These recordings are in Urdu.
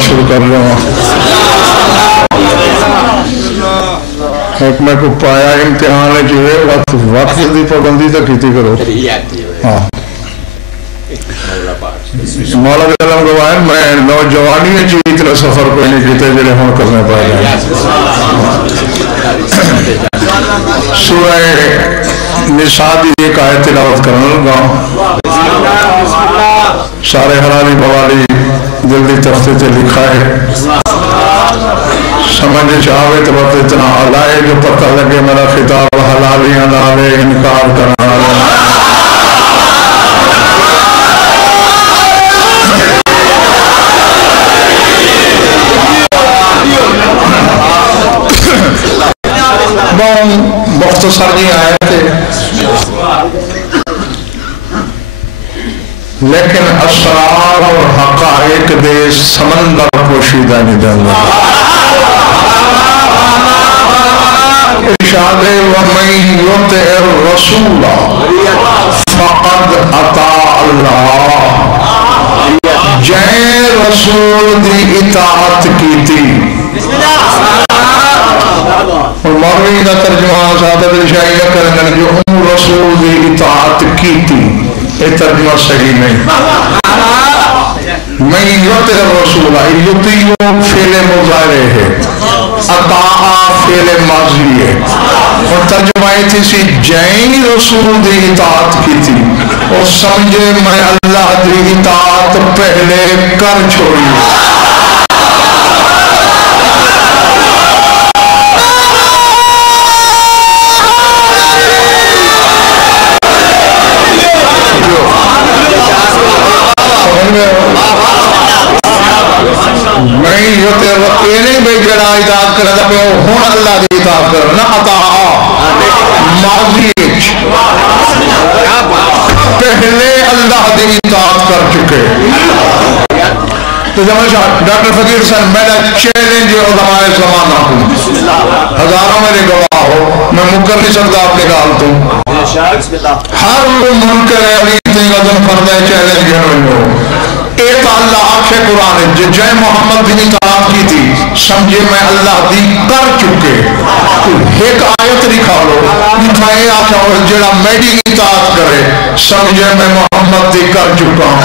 شروع کر رہا ہوں. ایک میں کو پایا امتحان جو ہے وقت دی پابندی تو کیتی کرو. ہاں مولا علم گواہ میں نوجوانی ہے چیز اتنا سفر کوئی نہیں کیتے جڑے ہوں کرنے پائے گا. سورہ نساء دی ایک آیت تلاوت کرنے لگا. سارے حلالی بوالی جلدی تختے تے لکھا ہے. سمجھ چاہوے تو بات اتنا علائے جو پتہ لگے میرا خطاب حلالیاں نالے انکار کرنا لے. مختصر نہیں آئے تھے لیکن اسرار اور حقائق دے سمندر پوشیدہ نظام. ارشاد وَمَن يُطِعِ الرَّسُولَ فَقَدْ أَطَاعَ اللَّهَ. جائے رسول دی اطاعت کی تھی. اور مولوی کا ترجمہ سعادت شاہی کرنے جو رسول دی اطاعت کی تھی یہ ترجمہ صحیح نہیں. من یطع الرسول یطیع فعل مضارع ہے اطاع فعل ماضی ہے اور ترجمہ یہ تھی سی جائیں رسول دی اطاعت کی تھی اور سمجھے میں اللہ دی اطاعت پہلے کر چھوڑی. یہ نہیں بھائی جڑا اطاعت کرتا پہ ہوں اللہ دی اطاعت کرنا اطاع ماضی پہلے اللہ دی اطاعت کر چکے. تو ڈاکٹر فقیر حسین میرا چیلنج ہے علماء زمانہ کو ہزاروں میرے گواہ ہو میں مکر نہیں سکتا اپنے گال تو ہر منکر علی تینگا دن فردہ چیلنج گھنو ایک اللہ آنکھے قرآن ہے جائے محمد دی اطاعت کی تھی سمجھے میں اللہ دی کر چکے. ایک آیت لکھا لو دکھائے آنکھا ہو جڑا میری اطاعت کرے سمجھے میں محمد دی کر چکا ہوں.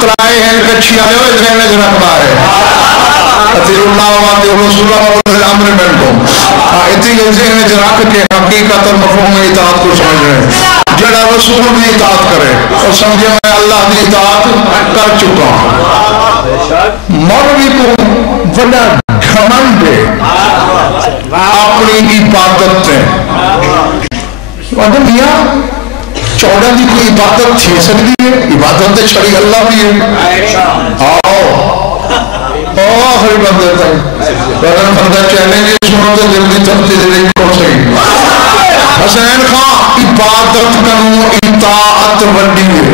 ترائے ہیں کچھی آئے ہوئے ذہن میں رکھنا ہے اطیع اللہ وآطیع الرسول وأولي الأمر منکم. اتنی ذہن میں رکھ کے حقیقت اور مفہوم اطاعت کو سمجھ رہے ہیں. جڑا رسول بھی اطاعت کرے اور سمجھے میں اللہ کی اطاعت کر چکا ہوں. مولوی کو بڑا گھمنڈ ہے اپنی عبادت سے. میاں چودہ دی کوئی عبادت تھی سکتی ہے عبادت تے چھڑی اللہ بھی ہے. آخری بندے تک اگر بندہ چیلنج سنو تو جلدی تھکتے دے کو صحیح. حسین خان عبادت کنو اطاعت وڈی ہے.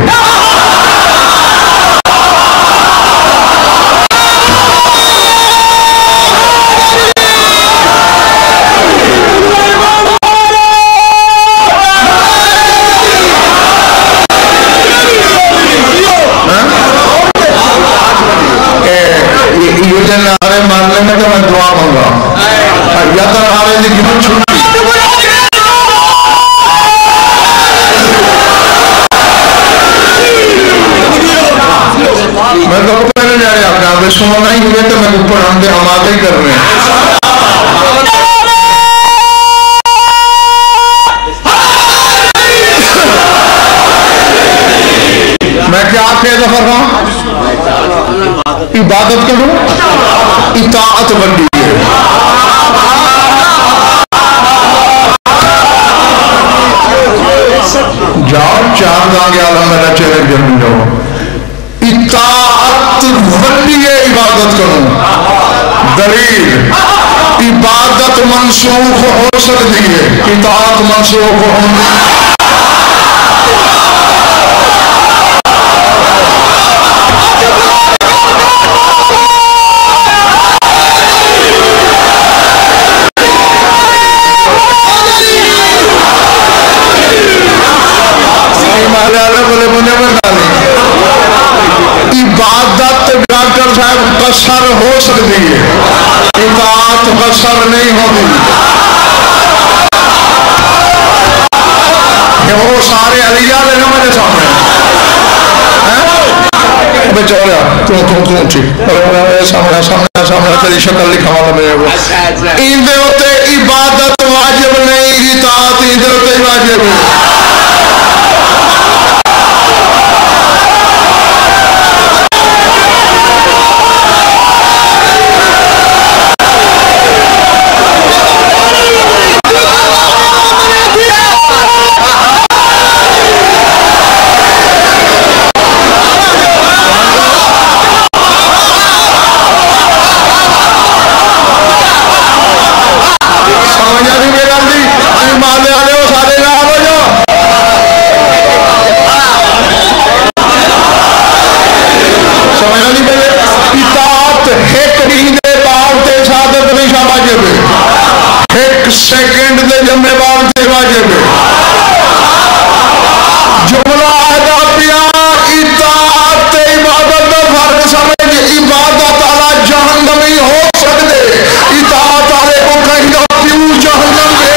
نعرے ماننے میں کہ میں دعا مانگا یا تو نعرے دی گھن چھوٹی میں تو پہلے جا رہے اپنے آپ سننا ہی ہوئے تو میں اوپر ہم دے آمادہ ہی کر رہے ہیں. میں کیا قیدہ کر رہا ہوں عبادت کرو اطاعت بندی ہے. داں گے عالم میرا چہرے جن جاؤ اطاعت وڈی عبادت کروں دلیل عبادت منسوخ ہو سکتی ہے اطاعت منسوخ ہونے عبادت ڈاکٹر صاحب قصر ہو سکتی ہے اطاعت قصر نہیں ہوتی کہ وہ سارے علیہ لے نا میرے سامنے بیچارہ تو ٹھیک سامنے تیری شکل لکھا والا میرے کو اندے ہوتے عبادت واجب نہیں اطاعت اندے ہوتے واجب ہے سیکنڈ دے جمعے بار دے واجب جملہ آدھا پیا اطاعت عبادت دا فرق سمجھ عبادت علی جہنمی ہو سکتے اطاعت علی کو کہیں گا پیو جہنم دے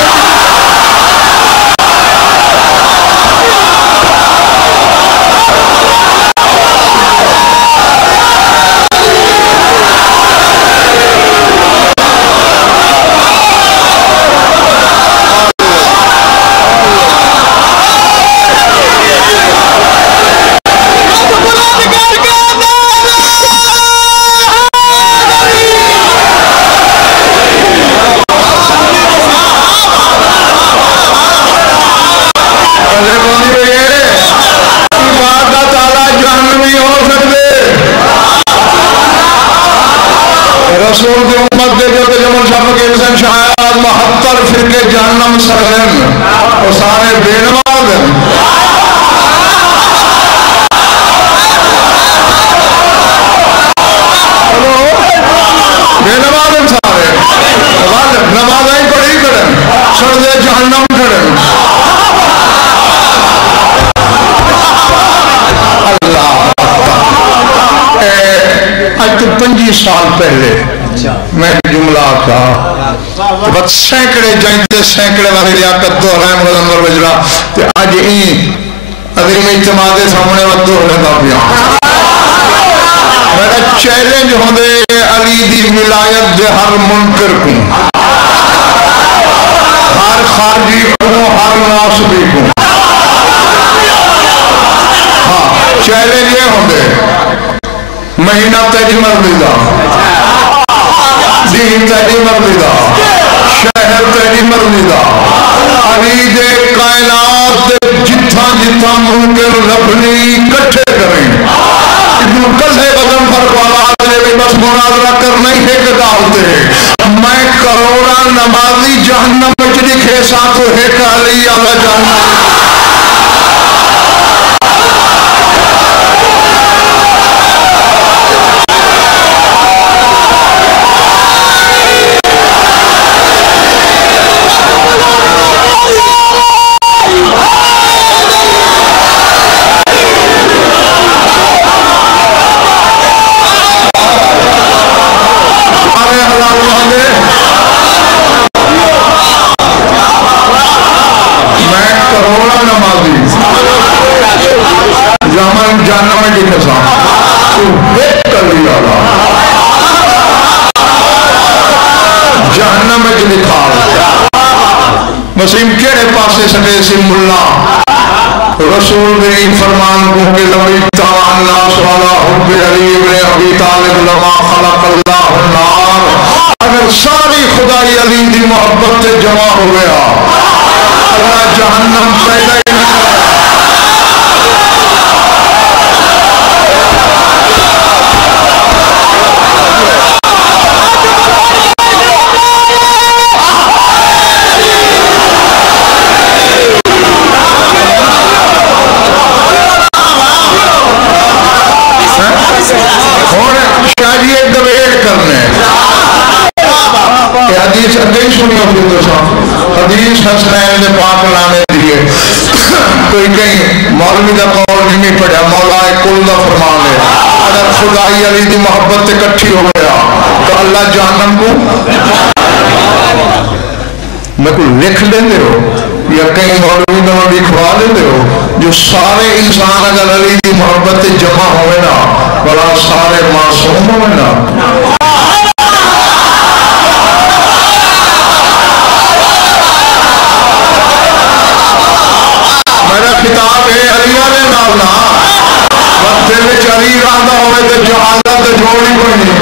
رسول کی امت دے جو کہ جمل شاہ کے انسان شاید 72 فرقے جہنم سرہن اور سارے بے نماز ہیں بے نماز ہیں سارے نماز ہی پڑھی کریں سردے جہنم کریں اللہ آج تو 25 سال پہلے میں جملہ کہا بس سینکڑے جائنتے سینکڑے والی ریاکت دو رحم غزمبر بجرا کہ آج این اگر میں اجتماع دے سامنے وقت دو رہتا پیا میرا چیلنج ہوں دے علی دی ولایت دے ہر منکر کو ہر خارجی کو ہر ناسبی کو ہاں چیلنج یہ ہوں دے مہینہ تیری مرضی دا دین تیری مرضی دا شہر تیری مرضی دا علی دے کائنات دے جتھا جتھا ممکن ربنی کٹھے کریں ابن کلھے بدن فرق والا آدھے بھی بس مناظرہ کرنا ہی ایک ڈالتے میں کروڑا نمازی جہنم میں لکھے ساتھ ایک علی اللہ جہنم جہنم میں لکھے سا تو بیت کر لیا جہنم میں لکھا مسلم کیڑے پاسے سٹے سم اللہ رسول نے فرمان کو کہ لوی تعالی الناس والا حب علی ابن ابی طالب لما خلق اللہ النار اگر ساری خدای علی دی محبت سے جمع ہو گیا اللہ جہنم پیدا ہی نہیں اگے ہی سنی ہوگی تو حدیث حسنین نے پاک لانے دیے کوئی کہیں مولوی دا قول نہیں پڑھا مولا کل دا فرمان ہے اگر خدائی علی دی محبت اکٹھی ہو گیا تو اللہ جہنم کو میں کوئی لکھ لیندے ہو یا کہیں مولوی نمہ لکھوا لیندے ہو جو سارے انسان اگر علی دی محبت جمع ہوئے نا بلا سارے معصوم ہوئے نا میرا خطاب ہے علی علیہ نالنا وقت میں چلی رہتا ہوئے تو جہازہ تو جوڑی کوئی نہیں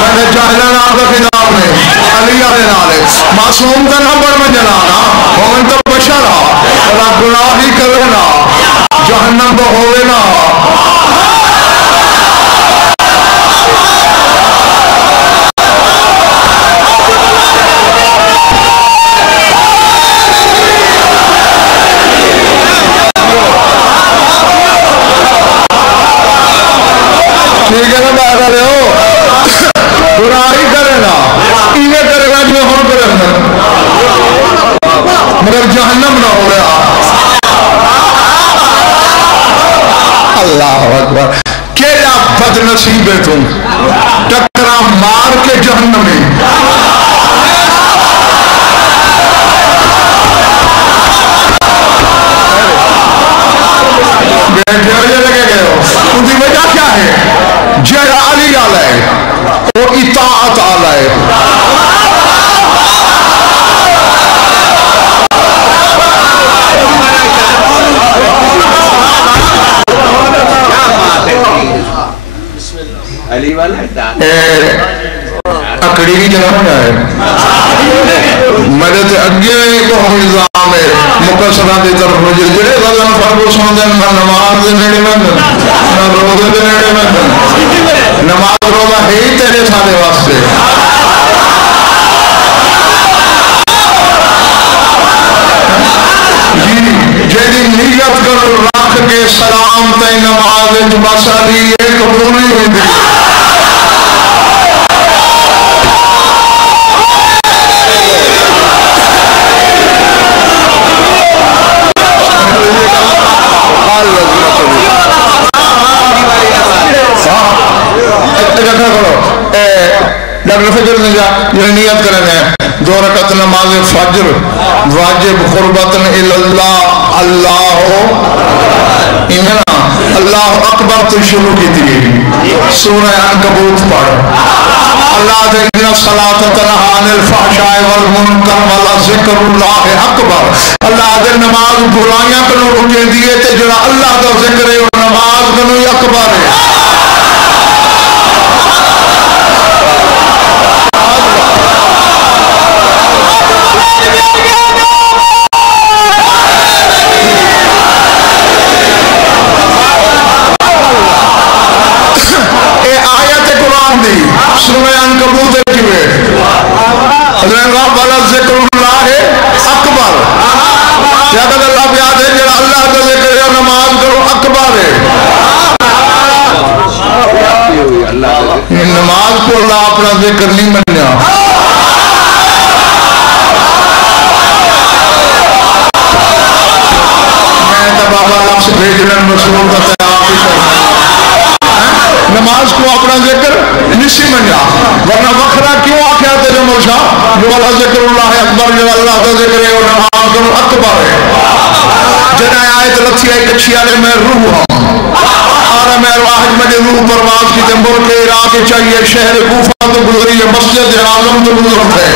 میں نے جاہلہ نام کا خطاب میں علی علیہ نالے معصوم کا نمبر میں جلانا مومن تو بشر بلا گناہ ہی کرنا جہنم تو ہوئے نا ٹھیک ہے نا بات رہے ہو گناہ ہی کرے نا انہیں کرے گا جو ہم کرے گا مگر جہنم نہ ہو رہا اللہ اکبر کیا بد نصیب ہے تم ٹکرا مار کے جہنمی لگے گئے ہو ان کی وجہ کیا ہے جہاں علی علیہ وہ اطاعت علیہ علی والا اکڑی کی جناب ہے میرے تے اگے کو نظام ہے مقصرہ دی طرف مجھے جڑے غلط فرق سن دے نہ نماز دے نیڑے میں نہ روزے دے نیڑے میں نماز روزہ ہے ہی تیرے سارے واسطے جیڑی نیت کر رکھ کے سلام تے نماز بس علی ایک پوری ہوئی ڈاکٹر فجر نے یہ نیت کرنے ہیں 2 رکعت نماز فجر واجب قربتن اللہ اللہ اکبر تو شروع کی تھی سورہ عنکبوت پڑھ اللہ دے ان الصلاۃ تنہی عن الفحشاء والمنکر ولذکر اللہ اکبر اللہ دے نماز برائیاں کو روکے دیے تے جڑا اللہ دا ذکر ہے اور نماز کو اکبر ہے سورہ عنکبوت کیویں حضرت والا ذکر اللہ اکبر کیا کہ اللہ بیاد ہے جڑا اللہ کا ذکر ہے نماز کرو اکبر ہے نماز کو اللہ اپنا ذکر نہیں منیا میں تو بابا لفظ بھیجنے رسول کا آپ ہی کرنا نماز کو اپنا ذکر نسی منیا ورنہ وکھرا کیوں آکھیا تیرے موشا جو اللہ ذکر اللہ اکبر جو اللہ کا ذکر ہے اور نماز کو اکبر ہے جنہیں آیت لکھی ہے کچھی آلے میں روح ہوں آرہ میں واحد میں روح پرواز کی تنبور کے عراق چاہیے شہر کوفہ تو گزری ہے مسجد اعظم تو گزرت ہے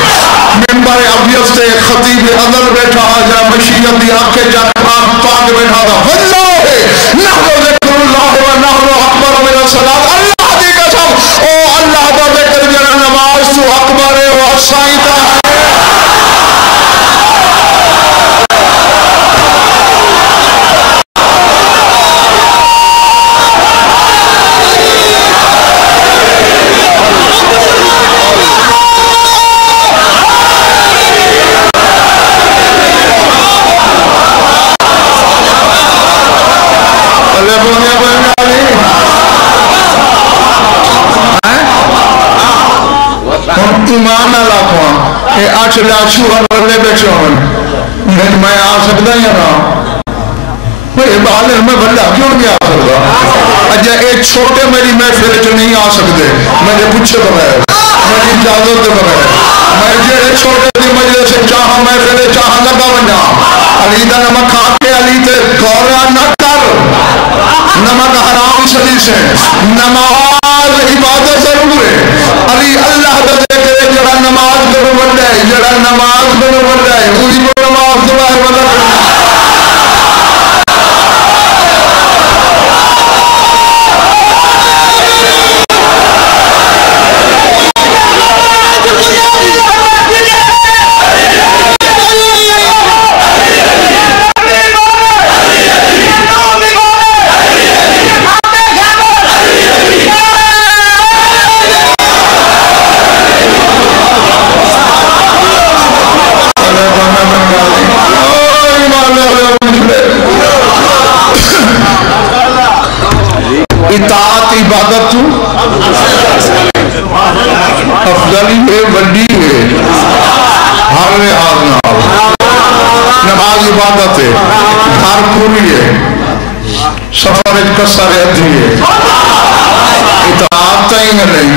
ممبر ابیض سے خطیب عدل بیٹھا جا مشیت دی آنکھیں جا پاک بیٹھا تھا واللہ نحو ذکر اللہ و نحو اکبر من الصلاۃ اللہ دی قسم او اللہ دا ذکر جڑا نماز تو اکبر ہے و سائیتا ہے چلا چوہا رلے بیٹھے ہوئے میں آ سکتا یا نا میں بحال میں بلہ کیوں نہیں آ سکتا اجا ایک چھوٹے میری محفل جو نہیں آ سکتے میں نے پوچھے بغیر میری اجازت بغیر میں جڑے چھوٹے دی مجلس سے چاہاں محفل چاہاں لگا بنا علی دا نمک کھا کے علی تے گورا نہ کر نمک حرام صدی سے نماز عبادت ضرور ہے علی اللہ دا ذکر ہے جڑا نماز کرو بڑھا ہے جڑا نماز کرو بڑھا ہے وہی کو نماز دعا ہے بڑھا ہے اطاعت عبادت تو افضلی ہے وڈی ہے ہر لحاظ نماز عبادت ہے گھر پوری ہے سفر کسر ادھی ہے اطاعت تائیں نہیں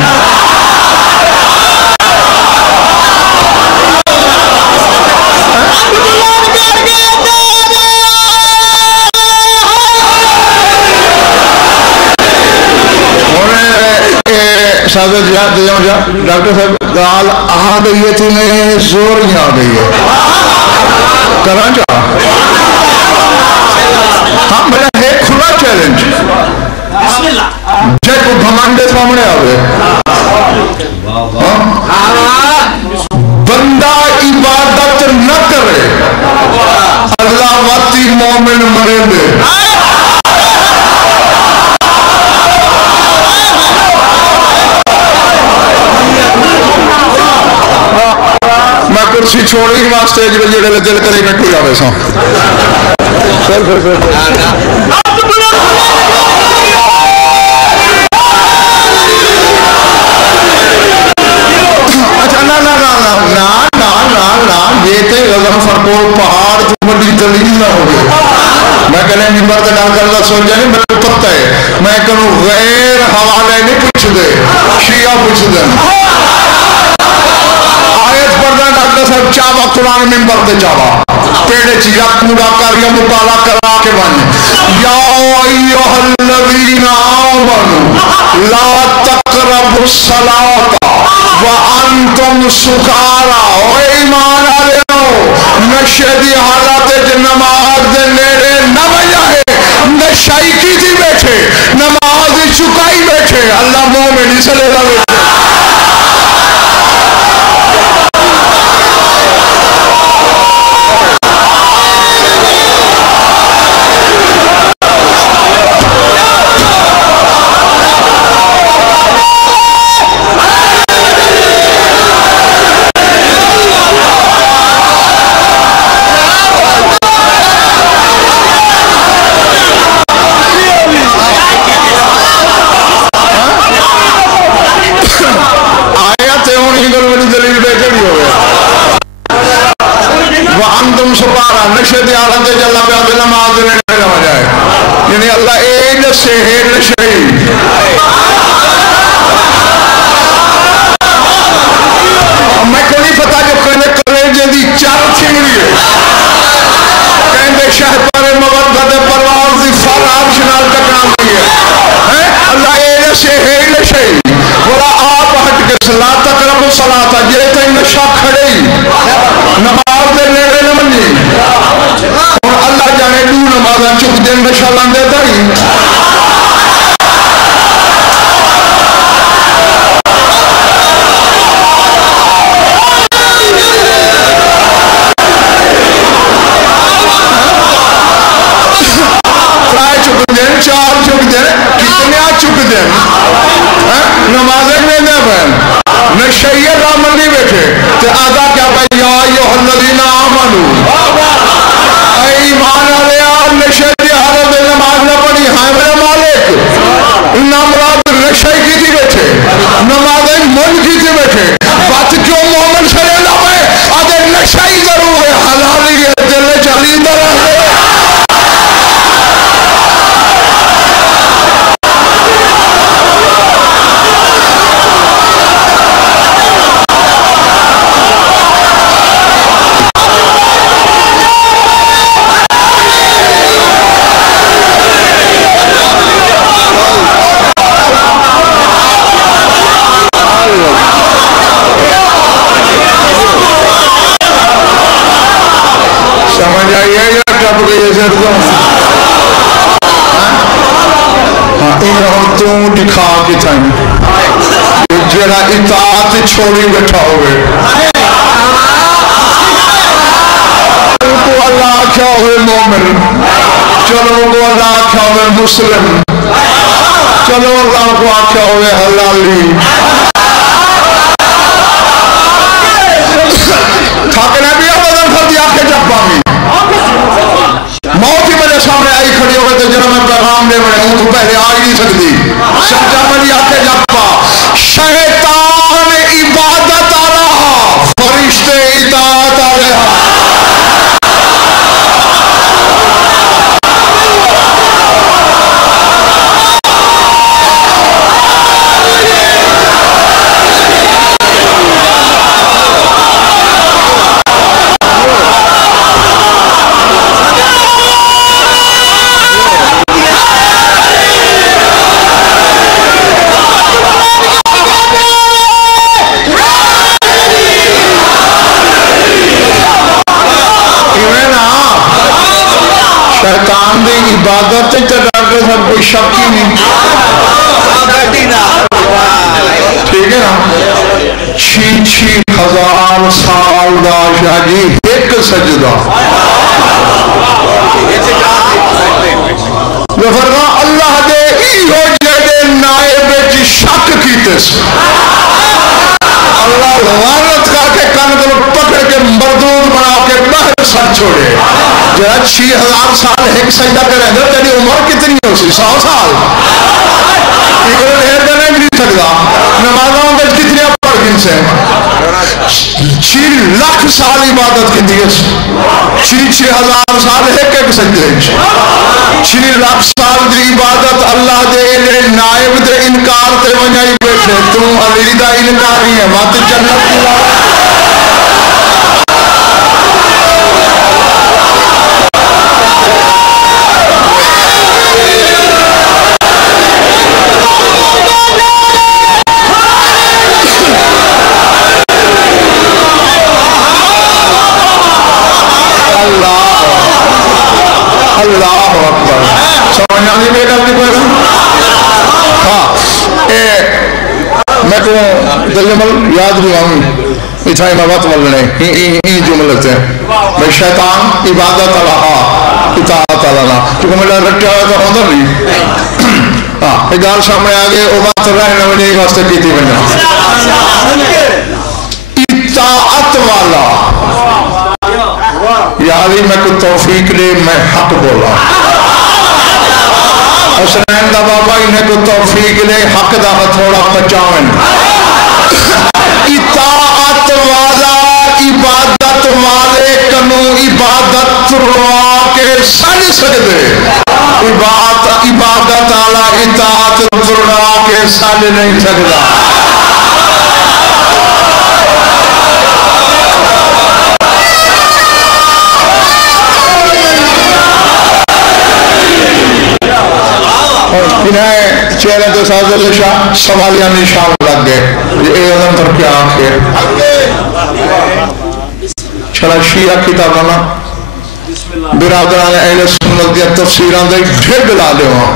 ڈاکٹر صاحب گال آ گئی ہے تمہیں زور ہی آ گئی ہے کرنا چاہ ہاں بڑا ہے کھلا چیلنج جے کو گھمانڈے سامنے آوے بندہ عبادت نہ کرے اللہ واتی مومن مرے دے کرسی چھوڑی واسطے جڑے دل کرے میں کوئی آوے سا اچھا نا یہ تے غزم فرقو پہاڑ تو بڑی دلیل نہ ہوگی میں کہنے ممبر تے ڈال کر سوچ جائے میں پتہ ہے میں کہوں غیر حوالے نہیں پوچھ دے شیعہ پوچھ دے صاحب چاوا قرآن ممبر دے چاوا پیڑے چیزا کوڑا کر یا مطالعہ کرا کے بنے یا ایوہ الذین آمنوا لا تقربوا الصلاة وانتم سکارا او ایمان آلے ہو نشے دی حالات جے نماز دے نیرے نہ بجائے نشائی کی تھی بیٹھے نماز چکائی بیٹھے اللہ مومنی صلی اللہ علیہ وسلم نشے دی حالت ہے جلہ پہ آدھے نماز دینے نہ ہو جائے یعنی اللہ ایک سے ہے نشے میں کو نہیں پتا جو کہنے کلیجے دی چار چھنگڑی ہے کہنے شہ پر مبدد پرواز دی فرار شنال تکرام دی ہے اللہ ایک سے ہے نشے بولا آپ ہٹ کے صلاح تقرب صلاح یہ تھا نشہ کھڑے نماز دے نیڑے نہ منی اور اللہ جانے دو نمازاں چک دن نشہ لاندے دائی چار چک دن کتنے چک دن نمازیں میں دے بہن نشیہ رامن نہیں بیٹھے تو آدھا کیا بھائی یا ایوہ الذین آمنوا اے ایمان علیہ نشیہ دی حالت نماز نہ پڑھی ہاں میرا مالک نمراد نشیہ کی تھی بیٹھے نمازیں من کی تھی بیٹھے بات کیوں محمد صلی اللہ علیہ وسلم آدھے ٹپ گئی سر تو تو دکھا کے تھائیں جڑا اطاعت چھوڑی بیٹھا ہوئے کو اللہ آکھا ہوئے مومن چلو کو اللہ آکھا ہوئے مسلم چلو اللہ کو آکھا ہوئے حلالی تھاکنے بھی بدن کر دیا کہ جب پامی موت ہی میرے سامنے آئی کھڑی ہو گئے تو جنہوں میں پیغام دے بڑے ہوں تو پہلے آئی نہیں سکتی سمجھا مجھے آکے جب پا شیطان عبادت آ رہا فرشتے اطاعت آ رہا شیطان دی عبادت تے ڈاکٹر صاحب کوئی شک ہی نہیں ٹھیک ہے نا 6,000 سال دا شاہ جی ایک سجدہ وہ فرما اللہ دے ہی ہو جڑے نائب وچ شک کیتے اللہ غارت کر کے کن کو پکڑ کے مردود بنا کے باہر سر چھوڑے جہاں 6,000 سال ایک سجدہ کر رہے ہیں تیری عمر کتنی ہو سی 100 سال ایک رہے تو نہیں سکتا نمازوں میں کتنی پڑھ گن سے 6 لاکھ سال عبادت کی دیئے 6,000 سال ایک سجدے 6 لاکھ سال دی عبادت اللہ دے نائب دے انکار تے ونجائی بیٹھے تم علی دا انکار نہیں ہے بات جنت کی اللہ اکبر سمجھنا نہیں بے گل نہیں کوئی ہاں میں کو دلمل یاد بھی آؤں اتھائی میں بات ملنے ہی جمل لگتے ہیں میں شیطان عبادت اللہ اطاعت اللہ کیونکہ میں رکھا ہوا تو ہوندر نہیں ہاں ایک گال سامنے آگے وہ بات رہنے میں نہیں واسطے کی تھی میں اطاعت والا یاری میں کو توفیق لے میں حق بولا حسنین دا بابا انہیں کو توفیق لے حق دا تھوڑا پچاون اطاعت والا عبادت والے کنو عبادت روا کے سن سکتے عبادت والا اطاعت روا کے سن نہیں سکتا انہیں چہرے تو ساز اللہ شاہ سوالیہ نشان لگ گئے اے علم تر کیا آنکھیں چھڑا شیعہ کتابانا برادران اہل سنت دیا تفسیران دے ڈھیڑ لا لے وہاں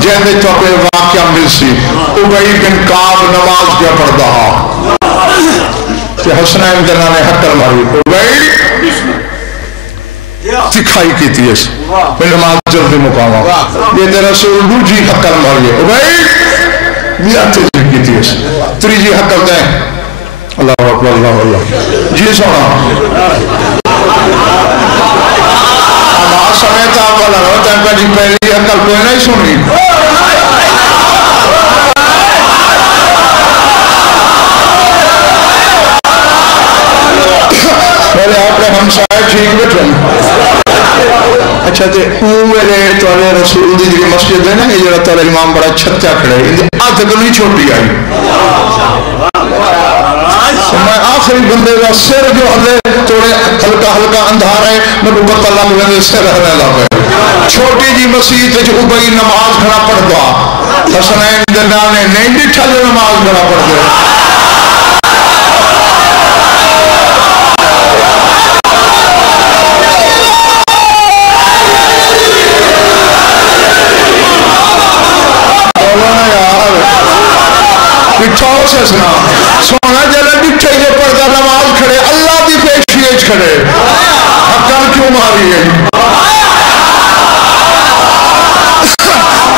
جہاں دے تو اپنے واقعہ مل سی ابئی بن کعب نماز کیا پڑھتا کہ حسنین جنہاں نے حق ماری ابئی تکھائی کی تھی اس میں نماز جلدی مقامہ یہ تیرا رسول جی حقل ماریے بھائی یہ تجھے کی تھی اس تری جی حقل دیں اللہ اکبر اللہ اللہ جی سونا ہمارا سمیت آپ والا ہوتا ہے کہ جی پہلی حقل کوئی نہیں سنی میرے آپ نے ہمسائے ٹھیک بیٹھے اچھا تے میرے توالے رسول دی جی مسجد ہے نا یہ جڑا توالے امام بڑا چھتیا کھڑے آدھ تک نہیں چھوٹی آئی میں آخری بندے کا سر جو ہلے توڑے ہلکا ہلکا اندھار ہے میں کو پتہ اللہ میں بندے سر ہلے لگے چھوٹی جی مسجد جو ابئی نماز کھڑا پڑھ دعا حسنین دنانے نہیں ڈٹھا جو نماز کھڑا پڑھ دعا سسنا سونا جلد ڈٹھے جو پردہ نماز کھڑے اللہ دی پیشیج کھڑے حقاً کیوں ماری ہے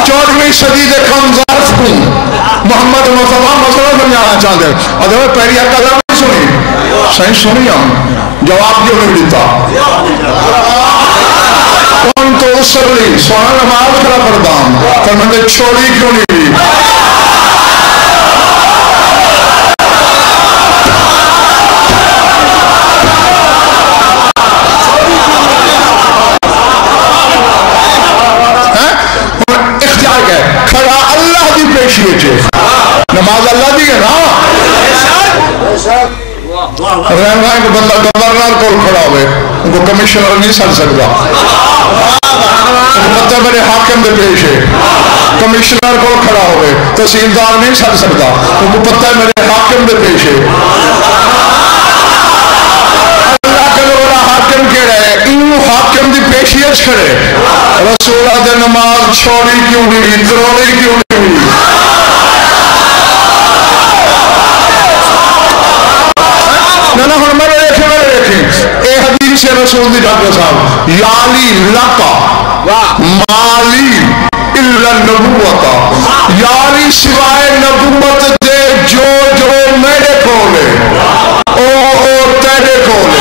14ویں صدی دے کم ظرف کو محمد مصطفیٰ مسئلہ سمجھانا چاہتے ہیں اور میں پہلی اکلا نہیں سنی صحیح سنی ہم جواب کیوں نہیں دیتا کون تو اسرلی سونا نماز کھڑا پردام پر میں نے چھوڑی کیوں نہیں دی نماز اللہ دی ہے نا رہنگاہ کو بندہ گورنر کو کھڑا ہوئے ان کو کمیشنر نہیں سڑ سکتا پتہ میرے حاکم دے پیش ہے کمیشنر کو کھڑا ہوئے تحصیلدار نہیں سڑ سکتا ان کو پتہ میرے حاکم دے پیش ہے اللہ کے لوگا حاکم کہہ رہے انہوں حاکم دی پیشیت کھڑے رسولہ دے نماز چھوڑی کیوں نہیں دروڑی کیوں نہیں سے رسول دی ڈاکٹر صاحب یالی لکا مالی الا نبوتا یالی سوائے نبوت دے جو جو میرے کولے او تیرے کولے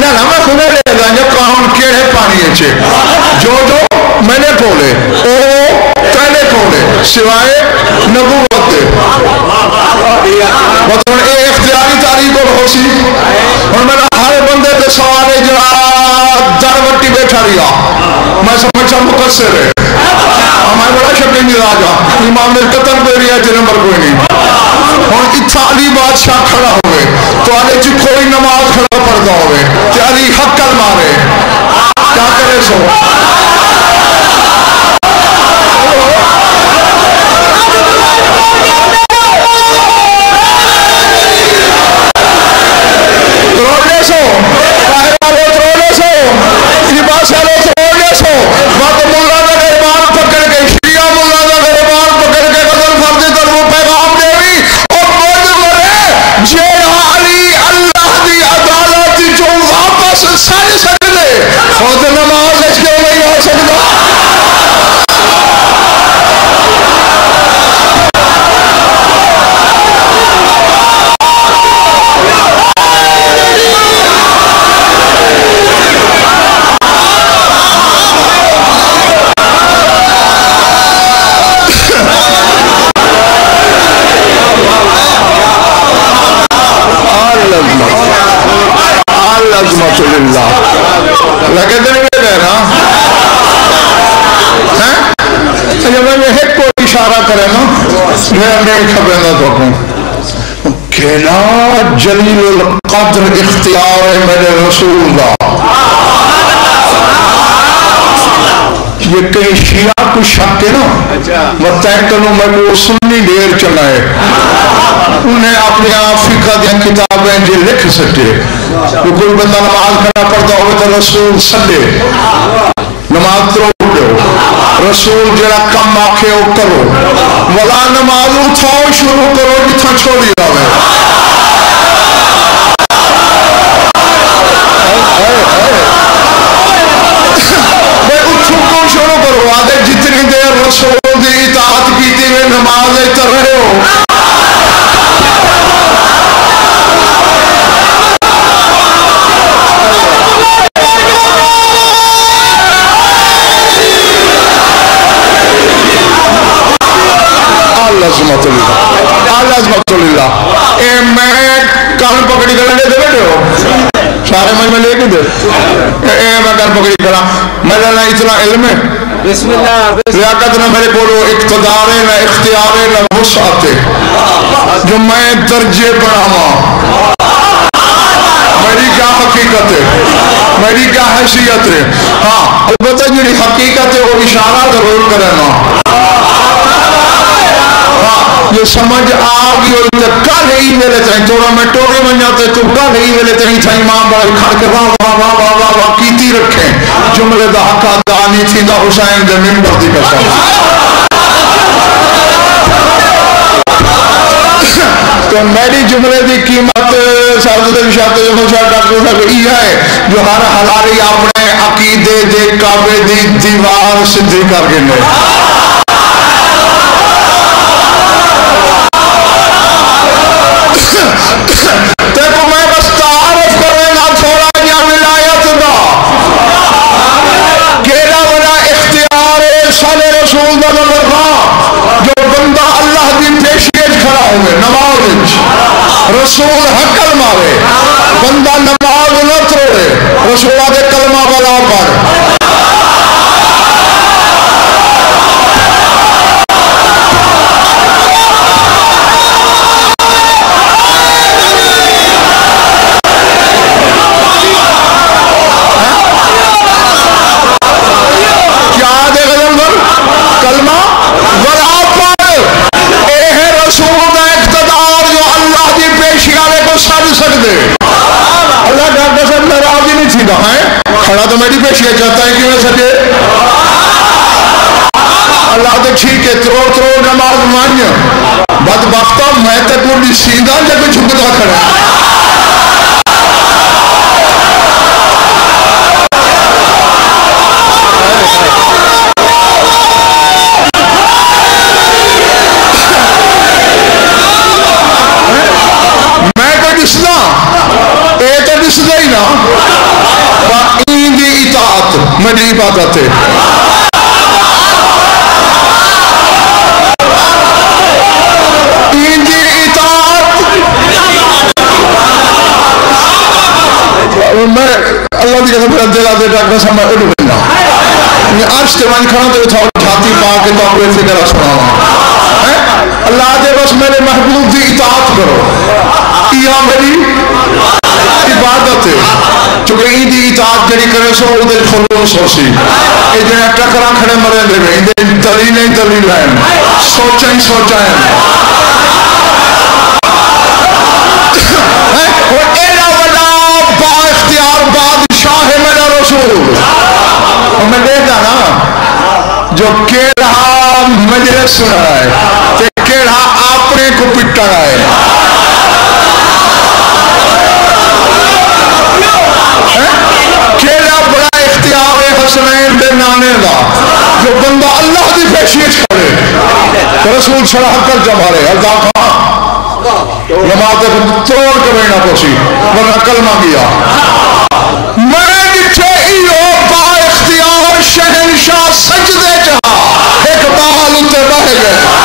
نا میں خودے لے گا جب کہاں کیڑے پانی اچھے جو میرے کولے او تیرے کولے سوائے نبوت دے مطلب اے اختیاری تاریخ اور ہو سی اور میرا ہر بندے تے سوالے جو در وٹی بیٹھا رہا میں سمجھا مقصر ہے ہمیں بڑا شکل نہیں راجا امام نے قتل پہ رہا ہے نمبر کوئی نہیں اور اتھا علی بادشاہ کھڑا ہوئے تو آلے جی کوئی نماز کھڑا پڑتا ہوئے کہ علی حق کر مارے کیا کرے سو جلیل القدر اختیار ہے میرے رسول کا یہ کئی شیعہ کو شک ہے نا متحکنوں میں وہ سنی دیر چلائے انہیں اپنی فقہ دیا کتابیں جو لکھ سکتے وہ کوئی بندہ نماز کھڑا پڑتا ہوئے تو رسول سڈے نماز تروڑ دو رسول جڑا کم آکھے ہو کرو ولا نماز اٹھاؤ شروع کرو جتھا چھوڑی رہے جتنی دیر رسول دی اطاعت کیتی میں نماز اتر رہے ہو عظمت اللہ اے میں کان پکڑی کرنے دے بیٹھے ہو سارے میں لے کے دے اے میں کان پکڑی کرا میں لینا اتنا علم ہے بسم اللہ لیاقت نہ میرے بولو اقتدار نہ اختیار نہ وسعت جو میں درجے بڑھاواں میری کیا حقیقت ہے میری کیا حیثیت ہے ہاں البتہ جو حقیقت ہے وہ اشارہ ضرور کرنا یہ سمجھ آگی ہوئی تو کل ہی ویلے ترہیں توڑا میں ٹوڑے من جاتے تو کل ہی ویلے ترہیں تھا امام بڑا کھڑ کے واہ کیتی رکھیں جملے دا حقا دانی تھی دا حسین دے منبر دی قسم تو میری جملے دی قیمت سرزد انشاءت جمشاہ ڈاکٹر صاحب یہ ہے جو ہر حلاری اپنے عقیدے دے کعبے دی دیوار سدھی کر کے لے دیکھو میں بس تعارف کرنے گا تھوڑا یا ولایت دا کیڑا بڑا اختیار شان رسول دا نمبر جو بندہ اللہ دی پیشیت کھڑا ہوئے نماز رسول حق کلمہ ہوئے بندہ نماز نہ تروڑے رسول آدھے کلمہ بلا پڑھ اللہ ڈاکٹر صاحب ناراض ہی نہیں تھی نا کھڑا تو میری پیشیت چاہتا ہے کیوں نہ سکے اللہ تو ٹھیک ہے تروڑ نماز مانیہ بدبختہ میں تک وہ سیدھا جب جھکتا کھڑا میری عبادت ہے ان کی اطاعت میں اللہ دی قسم میرا دل آدھے ڈاکٹر صاحب میں اٹھ گئی میں عرش کے وانی کھڑا تو تھوڑا چھاتی پا کے تو کوئی فکر سنا ہوں اللہ دے بس میرے محبوب دی اطاعت کرو یہ میری عبادت ہے چونکہ این دی اطاعت جڑی کرے سو او دے خلوص ہو سی اے جڑا ٹکرا کھڑے مرے دے این دے دلیل ہیں سوچیں وہ ایلا ولا با اختیار بادشاہ ہے میرا رسول اور میں دیکھتا نا جو کیڑا مجلس سنا ہے کہ کیڑا اپنے کو پٹا ہے حسنین دے نانے دا جو بندہ اللہ دی پیشیت کرے رسول صلاح کر جمارے اللہ کہاں نماز توڑ کے بینا پوسی ورنہ کلمہ گیا میں نچے ایو با اختیار شہنشاہ سجدے چاہا ایک بال انتے بہ گئے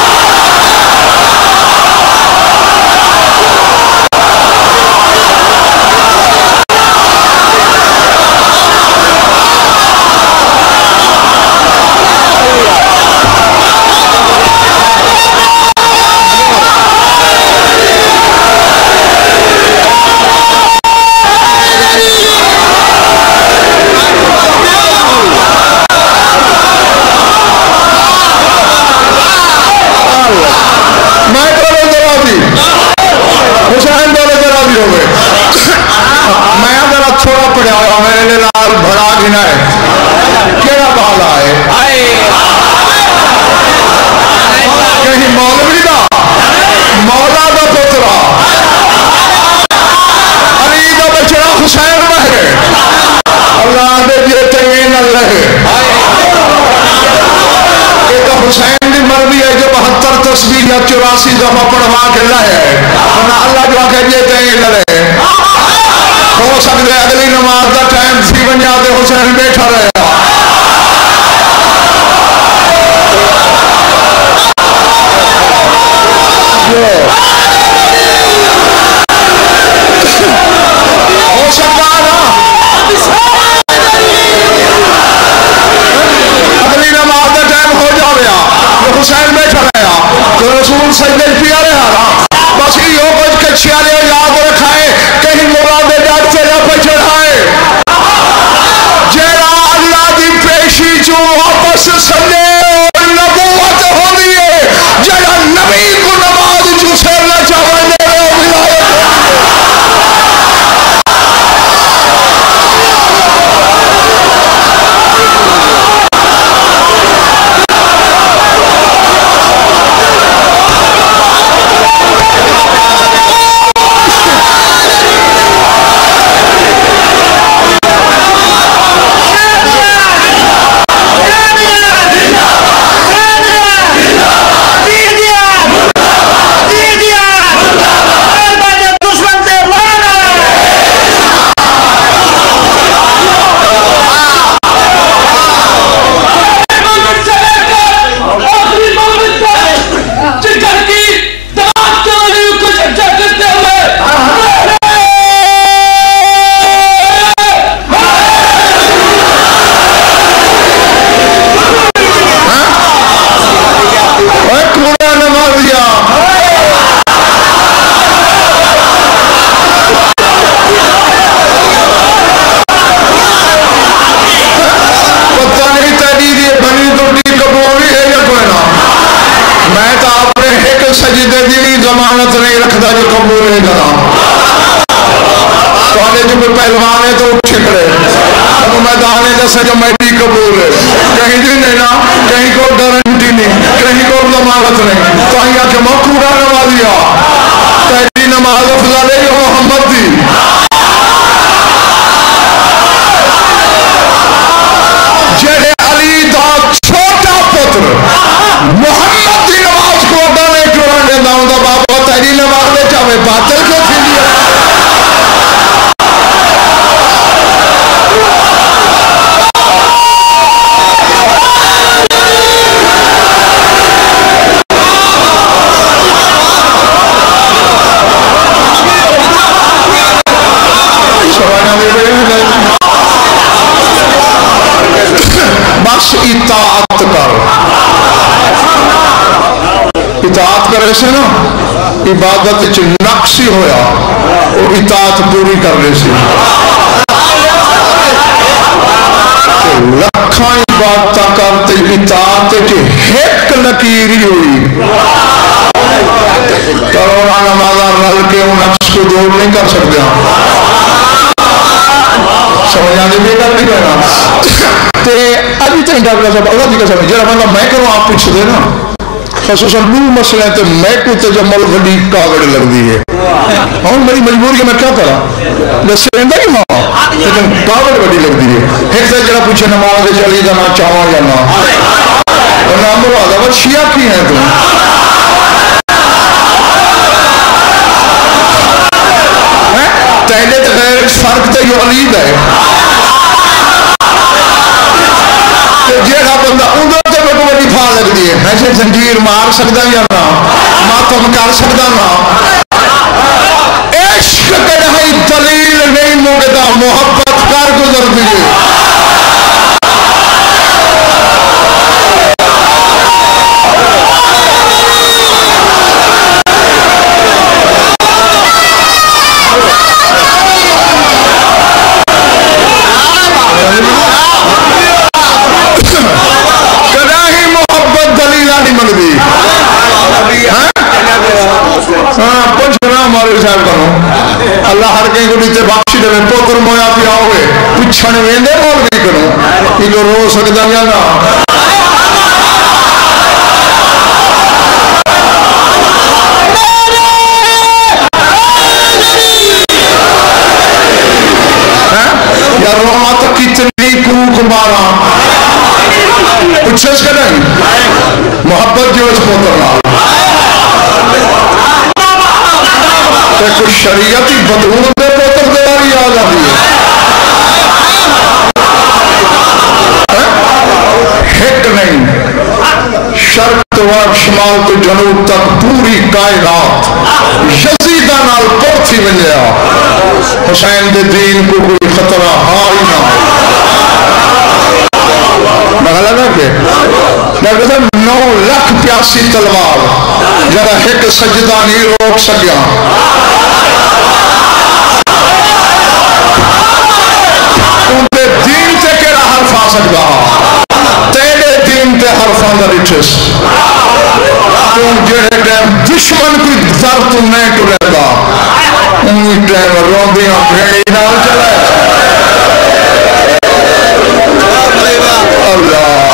تسبیح یا 84 دفعہ پڑھوا کے لائے ورنہ اللہ جو آکے یہ تین لڑے ہو سکتے اگلی نماز دا ٹائم تھی بن جاتے حسین بیٹھا رہے ہو سکتا ہے نا اگلی نماز دا ٹائم ہو جاویا تو حسین بیٹھا رہے تو رسول سجدے پیارے ہارا بس یہ ہو کچھ کچھیالے یاد رکھائے کہیں مراد ڈاٹ سے نہ پہ چڑھائے جیرا اللہ دی پیشی جو واپس سنے اور نبوت ہو دیئے جیرا نبی کو نبا سجدے دی ضمانت نہیں رکھتا جو قبول ہے جناب تو جو کوئی پہلوان ہے تو اٹھ کھڑے میدان ہے جیسے جو میری قبول ہے کہیں بھی نہیں نا کہیں کو گارنٹی نہیں کہیں کو ضمانت نہیں تو آئیے کہ مقبولہ نمازیا تیری نماز افضل ہے جو محمد دی جڑے علی دا چھوٹا پتر محمد دی نماز کو اڈانے جوڑا دینا ہوں دا بابا تیری نماز دے چاہے باطل کو تھی لیا بس اطاعت کر اطاعت کرے سے نا عبادت چ نقص ہی ہویا اور اطاعت پوری کرنے سے لکھاں عبادت کرتے اطاعت چ ایک لکیری ہوئی کروڑا نمازہ رل کے ان نقص کو دور نہیں کر سکتے سمجھ آنے بھی کر نہیں کہنا تے ابھی تک ڈاکٹر صاحب اللہ دی قسم جڑا بندہ میں کروں آپ پوچھ دے نا خصوصاً دو مسئلے تے میں کو تجمل بڑی کاغڑ لگ دی ہے ہوں میری مجبوری ہے میں کیا کرا لسیندہ ہی ماں لیکن کاغڑ بڑی لگ دی ہے ایک سے جڑا پوچھے نماز دے چلی جانا چاہاں یا نہ اور نام مراد ہے وہ شیعہ کی ہیں تم تہلے غیر فرق تے یہ علید ہے جیڑا بندہ اندر تے میں بڑی پھا لگ دی ہے ایسے زنجیر مار سکتا یا نہ ماتم کر سکتا نہ عشق کڑھائی دلیل نہیں موگتا محبت کر گزر دیئے اللہ ہر کہیں کو نیچے بخشی دے پوتر مویا پیا ہوئے پچھن ویندے مول نہیں کروں یہ رو سکتا یا نا یا روما تو کتنی کوک مارا پچھس کا نہیں محبت جو اس پوتر نال کچھ شریعتی بدلون دے پوتر دیواری آ جاتی ہے ہک نہیں شرق و شمال تو جنوب تک پوری کائنات یزیدہ نال پورتھی ملیا حسین دے دین کو کوئی خطرہ ہائی نہ مگا لگا کہ ڈاکٹر صاحب 9 لاکھ پیاسی تلوار جرا ایک سجدہ نہیں روک سکیا انتے دین تے کیڑا حرف آ سکتا تیرے دین تے حرفان دا رچس تم جڑے ٹائم دشمن کوئی در تو نہیں ٹرے گا انہی ٹائم روندیاں بھیڑی نال چلے اللہ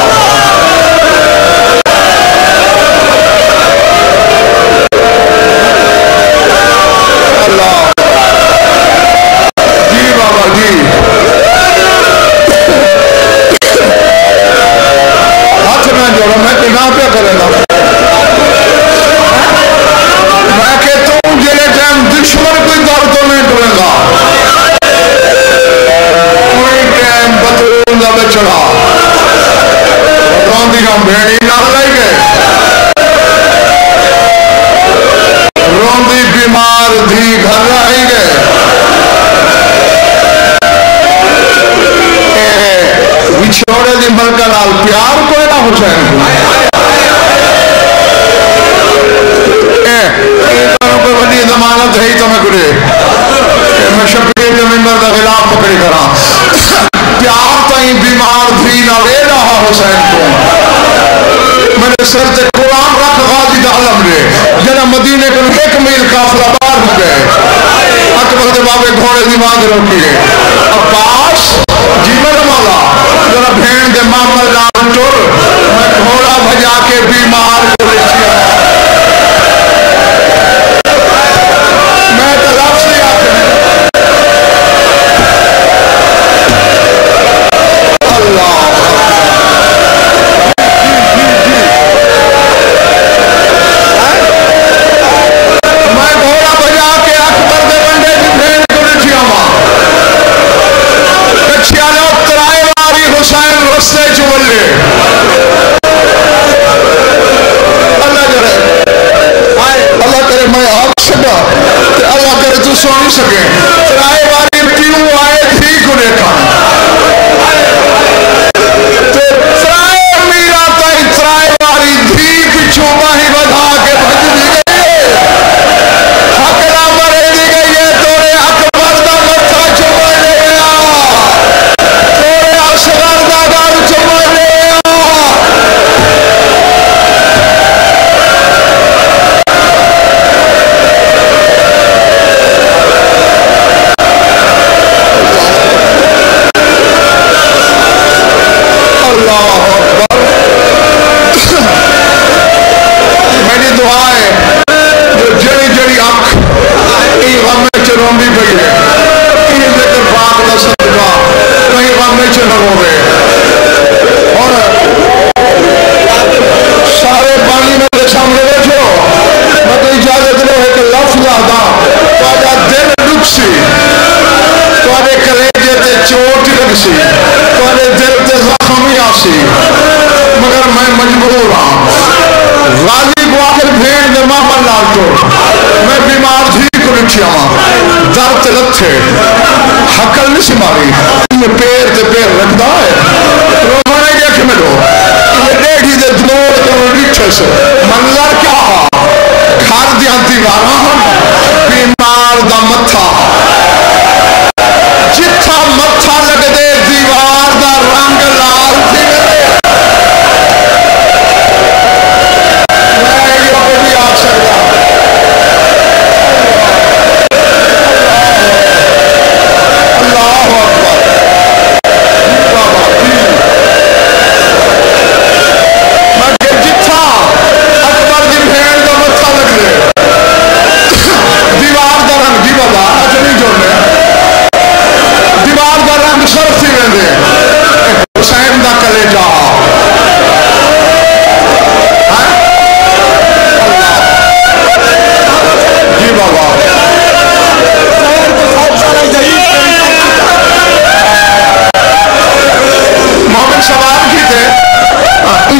جنا مدینے کو 1 میل قافلہ بار ہو گئے اکبر دے بابے گھوڑے دی مانگ روکیے عباس جیون مولا ذرا بھین دے معامل نام ٹر میں گھوڑا بھجا کے بیمار کو رکھیا میں تلاف سے آتے ہیں اللہ میں گھوڑا بھجا کے اکبر دے بندے دی بھین کو رکھیا ماں کچھیا لوگ ترائے واری حسین رستے چولے اللہ کرے میں آپ سکا کہ اللہ کرے تو سوئی سکے ترائے واری کیوں آئے تھی کو دیکھا ترائے میرا تائی ترائے واری دھی کی چوبہ ہی بدھا کے بھج دی گئی حق نہ مرے دی گئی ہے توڑے اکبر دا متھا چوبہ لے گیا توڑے اصغر دا گھر چوبہ لے گیا اللہ اکبر میری دعا ہے جو جڑی جڑی آنکھ ای غم میں چلوں بھی پئی ہے ای ذکر پاک دا صدقہ کہیں غم میں چلوں ہوئے اور سارے پانی میرے سامنے بیٹھو میں تو اجازت لو ہے کہ لفظ آدھا تو آجا دل ڈک سی تو آجے کریجے تے چوٹ لگ سی تو آجے دل تے زخمی آسی مگر میں مجبور ہوں غازی کو آخر بھین دے ماما لال تو میں بیمار تھی کو لکھیا ماں درد لتھے حقل نہیں سی ماری یہ پیر تے پیر رکھدا ہے رومانے گیا کہ میں لو یہ ڈیڑھی دے دلوڑ کرو لکھے سے منظر کیا ہا گھر دیانتی وارا ہم بیمار دا متھا جتھا متھا لگ دے دیوار دا رنگ لال تھی میں یہ بھی آ سکتا اللہ اکبر بابا میں کہ جتھا اکبر دی بھین دا متھا لگ دے دیوار دا رنگ دی بابا اچھا نہیں جوڑنے دیوار دا رنگ صرف تھی ویندے حسین دا کلے جا جی بابا محمد سوال کی تھے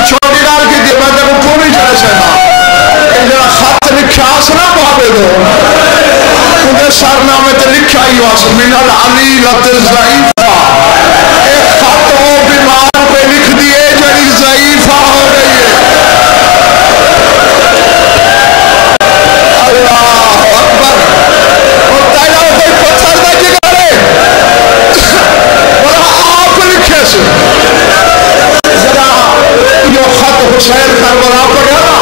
چھوٹی ڈال کی تھی میں تک پوری جڑے سے نا جڑا خط لکھا سنا بابے دو انہیں سرنامے تے لکھا ہی واس من العلی لت ضعیفہ ایک خط ہو بیمار پہ لکھ دیے جڑی ضعیفہ ہو گئی ہے اللہ اکبر اور تیرا کوئی پتھر دا جگرے بڑا آپ لکھے سے ذرا یہ خط حسین کربلا پڑھا نا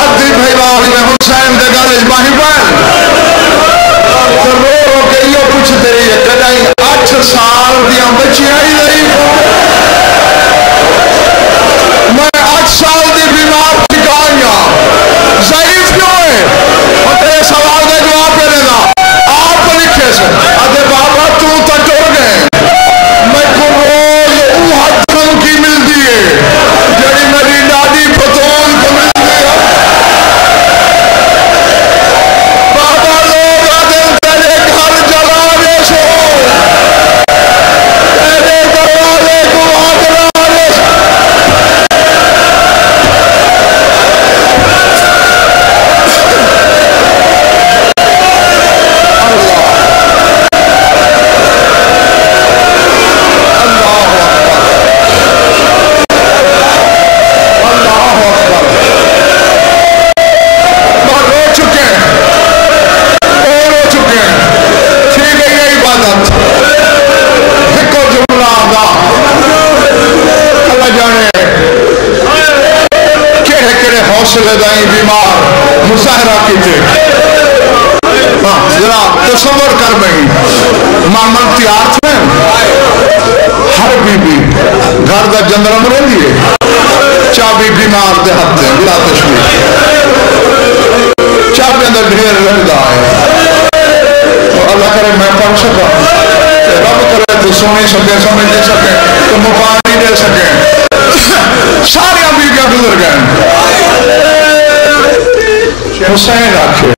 آدھی بھائی باہی میں حسین دے گالج باہی بین رو رو کے یہ کچھ دے یہ کدائی 8 سال پیدا کیتے ذرا تصور کر بھئی محمد تیار تھے ہر بی بی گھر دا جندرم رہ لیے چابی بیمار دے ہاتھ دیں بلا تشویش چابی اندر ڈھیر رہتا ہے اللہ کرے میں پڑھ سکا رب کرے تو سونی سکے سمجھ دے سکے تو مفاہی دے سکے سارے بیویاں گزر گئے حسین رکھے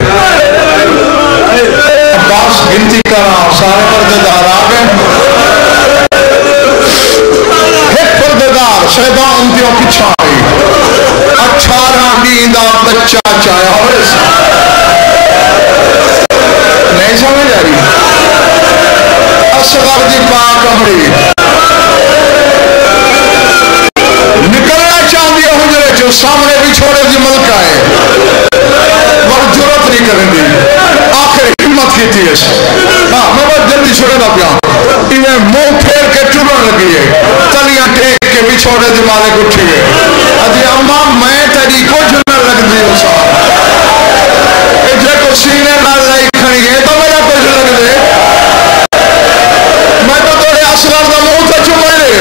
عباس گنتی کرا سارے پردیدار آگئے ایک پردیدار شہدہ انتیوں کی چھائی 18 نیندہ بچہ چاہیا ہوئے نہیں سمجھ آئی اصغر دی پاک امری نکلنا چاہتی ہے حجرے جو سامنے بھی چھوڑے دی ملک آئے وہ جرت نہیں کریں دی آخر ہمت کی تھی اس میں بہت جلدی چھوڑے دا پیا انہیں منہ پھیر کے چڑھن لگی ہے تلیاں ٹیک کے بھی چھوڑے دی مالک اٹھی ہے ادھی اماں میں تیری کو جھنر لگ دی اسا اجھے کو سینے نہ لائی کھنی ہے تو میرا کچھ لگ دے میں تو توڑے اصغر دا منہ تا چمڑ لے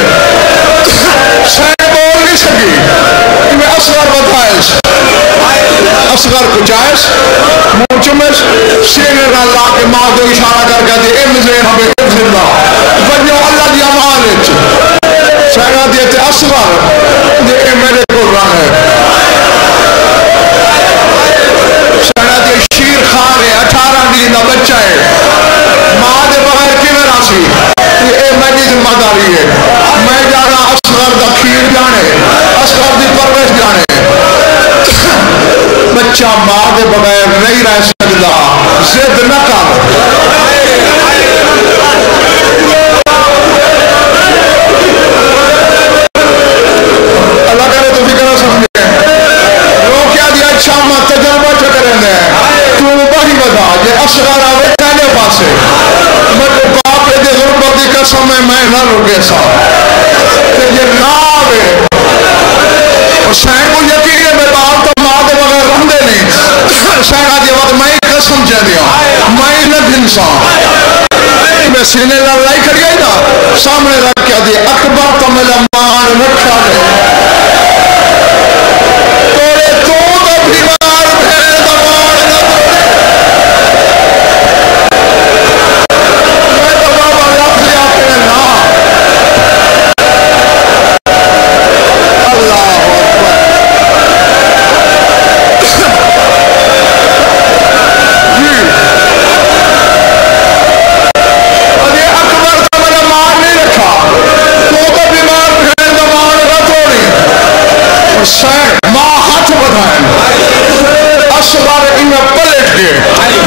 سین بول نہیں سکی میں اصغر بتائیس اصغر کو جائیس منہ چمش سینے نہ لا کے ماں دو اشارہ کر کے دی امزین ہمیں حفظ اللہ بنیو اللہ دی امالج سینہ دیتے اصغر دی میرے قرآن ہے سینہ دی شیر خان ہے 18 نیندہ بچہ ہے ماں دے بغیر کی میں راسی یہ میری ذمہ داری ہے میں جانا اصغر دا کھیر جانے اصغر دی پرورش جانے بچہ ماں دے بغیر نہیں رہ سکتا زد نہ کر اللہ کرے تو فکر سمجھے لوگ کیا دیا اچھا مت تجربہ چکریں دے تو بہی بدا یہ اصغر آوے کہنے پاسے میں تو باپ دے غربت دی قسم میں نہ رکے سا کہ یہ نہ آوے اور سین کو یقین ہے میں باپ تو ماں دے بغیر رہندے نہیں سین آدھی وقت میں قسم چاہ دیا میں لگ انسان میں سینے لائی کھڑی ہے نا سامنے رکھ کیا دی اکبر تو ملا مان رکھا دے توڑے تو بیمار بھیڑ دمان نہ توڑے میں تو بابا رکھ لیا کہ نا اللہ اکبر جی اور یہ اکبر تو ملا مان نہیں رکھا تو بیمار بھیڑ دمان نہ توڑی اور سین ماں ہاتھ بدھائیں اصغر انہیں پلٹ کے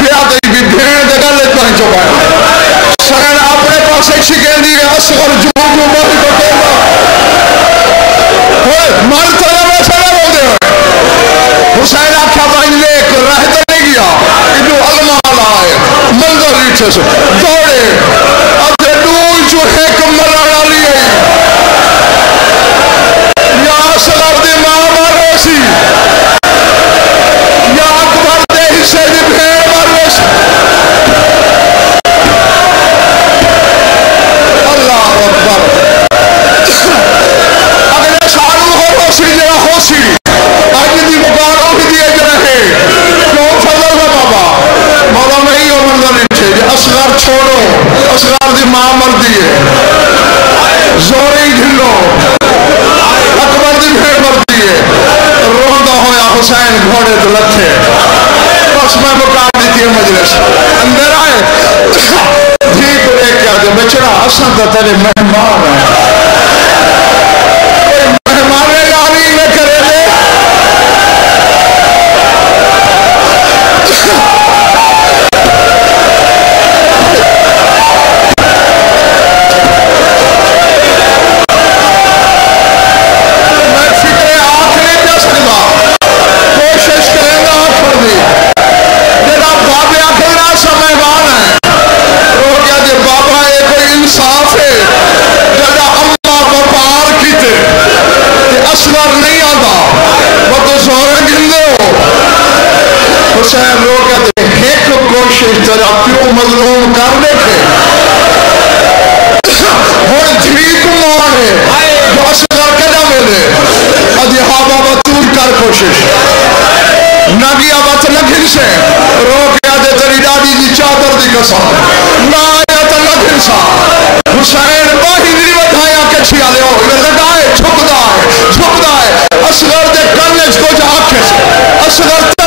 بیادی بھی بھیڑ دے گلے پہن چکا ہے سین اپنے پاس ایک شکل دی ہے اصغر جو بہی بٹولا مرتا نہ ویسا نہ رو دے ہوئے حسین آکھا بھائی لیک رہتا نہیں گیا انہوں علمال آئے منظر ریچھے سے دوڑے ادھے ڈول جو ایک مرانا لیے یا اصغر دی ماں مروسی یا اکبر دے حصے دی بھیڑ مروسی اللہ اکبر اگلے سالوں ہو روسی جرا ہوسی آج دی مقاروں بھی دیے جرا ہے کیوں فضل ہے بابا مولا میں ہی عمر دا نیچے اصغر چھوڑو اصغر دی ماں مر دیئے زوری جھلو اکبر دی بھیڑ مر دیئے روندہ ہویا حسین گھوڑے تو لتھے بس میں مقام دیتی ہے مجلس اندر آئے دھی کو ایک کیا دے بچڑا حسن تا تیرے مہمان ہے مہمان یاری نہ کرے لے میں فکر آخری دست دا کوشش کریں گا آخر دی جناب بابے آخرنا سا مہمان ہے رو گیا دے بابا ایک کوئی انصاف ہے جناب تے ایک کوشش تیرا پیو مظلوم کر دیکھے ہون دھی کو مانے جو اصغر کے نہ ملے ادھی ہابا بطور کر کوشش نگیا بات لگن سے رو کے آدھے تری ڈاڈی دی چادر دی قسم نہ آیا تا لگن سا حسین باہی نہیں بتایا کہ چھیا لے ہو یہ لگائے جھک دائے اصغر دے کرنے کو جا آکھے سے اصغر